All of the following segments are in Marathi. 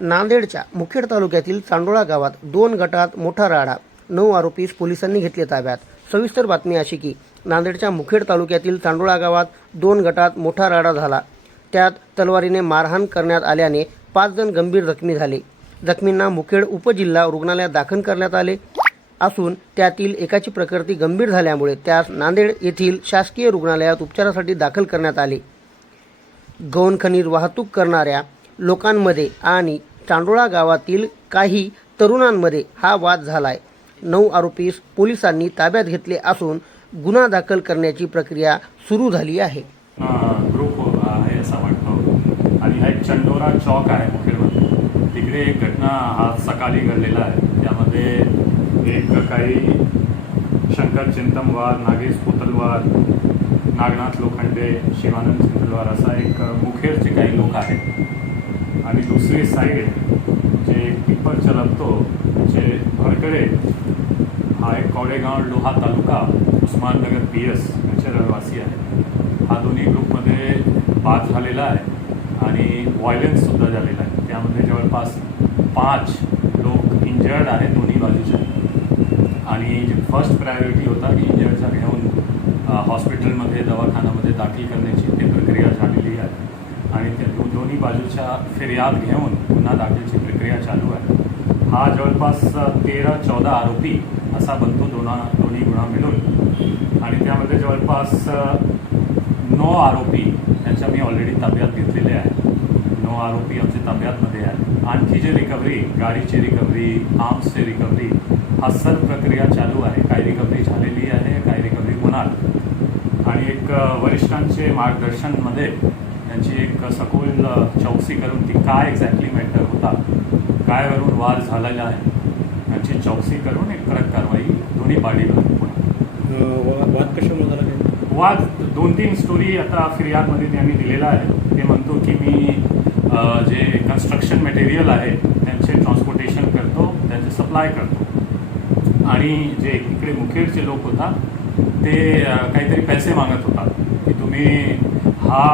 नांदेडच्या मुखेड तालुक्यातील चांडोळा गावात दोन गटात मोठा राडा नऊ आरोपीस पोलिसांनी घेतले ताब्यात. सविस्तर बातमी अशी की नांदेडच्या मुखेड तालुक्यातील चांडोळा गावात दोन गटात मोठा राडा झाला. त्यात तलवारीने मारहाण करण्यात आल्याने पाच जण गंभीर जखमी झाले. जखमींना मुखेड उपजिल्हा रुग्णालयात दाखल करण्यात आले असून त्यातील एकाची प्रकृती गंभीर झाल्यामुळे त्यास नांदेड येथील शासकीय रुग्णालयात उपचारासाठी दाखल करण्यात आले. गौण खनिज वाहतूक करणाऱ्या लोकांमध्ये आणि चांडोळा गावातील काही तरुणांमध्ये हा वाद झालाय. नऊ आरोपीस पोलिसांनी ताब्यात घेतले असून गुन्हा दाखल करण्याची प्रक्रिया सुरू झाली आहे. ग्रुप आहे असा वाटतो. आणि हा एक चंडोरा चौक आहे मुखेडमध्ये तिकडे एक घटना हा सकाळी घडलेला आहे. त्यामध्ये एक काही शंकर चिंतमवार नागेश पुतलवार नागनाथ लोखंडे शिवानंद चिंतलवार असा एक मुखेडचे काही लोक आहेत. दुसरी साईड जे टिप्पर चलवतो जे भरकडे हा एक कोडेगाव लोहा तालुका उस्माननगर पी एस याचे रहिवासी आहे. हा दोन्ही ग्रुपमध्ये बाद झालेला आहे आणि व्हायलन्ससुद्धा झालेला आहे. त्यामध्ये जवळपास पाच लोक इंजर्ड आहेत दोन्ही बाजूचे आणि जे फर्स्ट प्रायोरिटी होता की इंजर्डचा घेऊन हॉस्पिटलमध्ये दवाखान्यामध्ये दाखल करण्याची ती प्रक्रिया झालेली आहे. आणि त्या दोन्ही बाजूच्या फिर्याद घेऊन गुन्हा दाखलची प्रक्रिया चालू आहे. हा जवळपास तेरा चौदा आरोपी असा बनतो दोना दोन्ही गुन्हा मिळून. आणि त्यामध्ये जवळपास नऊ आरोपी त्यांच्या मी ऑलरेडी ताब्यात घेतलेले आहे नऊ आरोपी आमच्या ताब्यातमध्ये आहे आणखी जे रिकव्हरी गाडीची रिकव्हरी आर्म्सची रिकव्हरी हा सर्व प्रक्रिया चालू आहे. काही रिकव्हरी झालेली आहे काही रिकव्हरी होणार. आणि एक वरिष्ठांचे मार्गदर्शनमध्ये त्यांची एक सखोल चौकशी करून ती काय एक्झॅक्टली मॅटर होता कायवरून वाद झालेला आहे याची चौकशी करून एक कडक कारवाई दोन्ही वा- वाद कशामुळे झाला काय वाद दोन तीन स्टोरी आता फिर्यादमध्ये त्यांनी दिलेला आहे. ते म्हणतो की मी जे कन्स्ट्रक्शन मटेरियल आहे त्यांचे ट्रान्सपोर्टेशन करतो त्यांचे सप्लाय करतो. आणि जे इकडे मुखेडचे लोक होता ते काहीतरी पैसे मागत होता की तुम्ही हा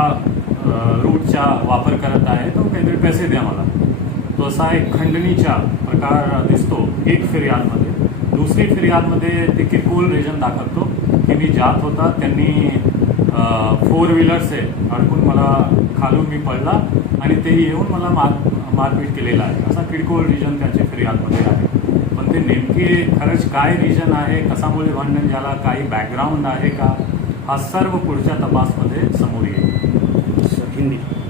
रूटचा वापर करत आहे तो काहीतरी पैसे द्या मला. तो असा एक खंडणीचा प्रकार दिसतो एक फिर्यादमध्ये. दुसरी फिर्यादमध्ये ते किरकोळ रिजन दाखवतो की मी जात होता त्यांनी फोर व्हीलर्स आहे अडकून मला खालून मी पडला आणि ते येऊन मला मार मारपीट केलेला आहे. असा किरकोळ रिजन त्याच्या फिर्यादमध्ये आहे. पण ते नेमके खरंच काय रिजन आहे कसामुळे भांडण झाला काही बॅकग्राऊंड आहे का? हा सर्व पुढच्या तपासमध्ये समोर येईल. হিন্দি